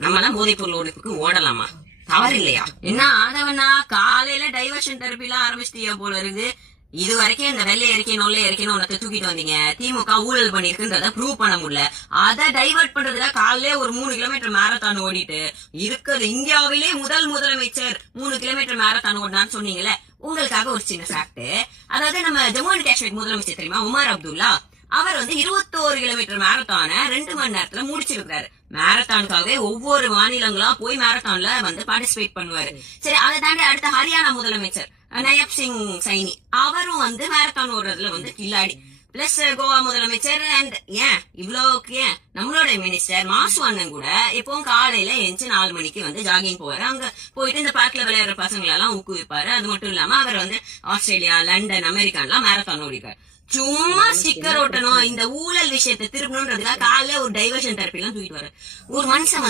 நம்ம எல்லாம் போதைப் பொருள் ஒழிப்புக்கு ஓடலாமா? தவறு இல்லையா? என்ன ஆதவனா காலையில டைவர்ஷன் தெரப்பி எல்லாம் ஆரம்பிச்சிட்டியா போல இருக்கு. இது வரைக்கும் இந்த வெள்ளை அறிக்கை நொல்லை அறிக்கைன்னு உனக்கு தூக்கிட்டு வந்தீங்க. திமுக ஊழல் பண்ணிருக்குன்றத ப்ரூவ் பண்ண முடியல. அதை டைவர்ட் பண்றதுல காலையில ஒரு 3 கிலோமீட்டர் மேரத்தான் ஓடிட்டு இருக்கிறது இந்தியாவிலே முதலமைச்சர் 3 கிலோமீட்டர் மேரத்தான் ஓடினான்னு சொன்னீங்கல்ல. உங்களுக்காக ஒரு சின்ன ஃபேக்ட். அதாவது நம்ம ஜம்மு அண்ட் காஷ்மீர் முதலமைச்சர் தெரியுமா, உமர் அப்துல்லா, அவர் 21 கிலோமீட்டர் மேரத்தான 2 மணி நேரத்துல முடிச்சிருக்காரு. மேரத்தானுக்காகவே ஒவ்வொரு மாநிலங்களா போய் மேரத்தான்ல பார்ட்டிசிபேட் பண்ணுவாரு. சரி, அதை தாண்டி அடுத்த ஹரியானா முதலமைச்சர் நயப் சிங் சைனி, அவரும் மேரத்தான் ஓடுறதுல கில்லாடி. பிளஸ் கோவா முதலமைச்சர் அண்ட் இவ்வளவுக்கு நம்மளோட மினிஸ்டர் மாசு அண்ணன் கூட எப்பவும் காலையில எஞ்சி 4 மணிக்கு ஜாகிங் போவாரு. அங்க போயிட்டு இந்த பார்க்ல விளையாடுற பசங்களை எல்லாம் ஊக்குவிப்பாரு. அது மட்டும் இல்லாம அவர் ஆஸ்திரேலியா, லண்டன், அமெரிக்கான்லாம் மேரத்தான் ஓடிக்காரு. சும்மா ஸ்டிக்கர் ஓட்டணும், இந்த ஊழல் விஷயத்தை திருப்பணும்ன்றதுக்காக காலையில ஒரு டைவர்ஷன் தெரப்பி எல்லாம் தூக்கிட்டு வர ஒரு மனுஷன்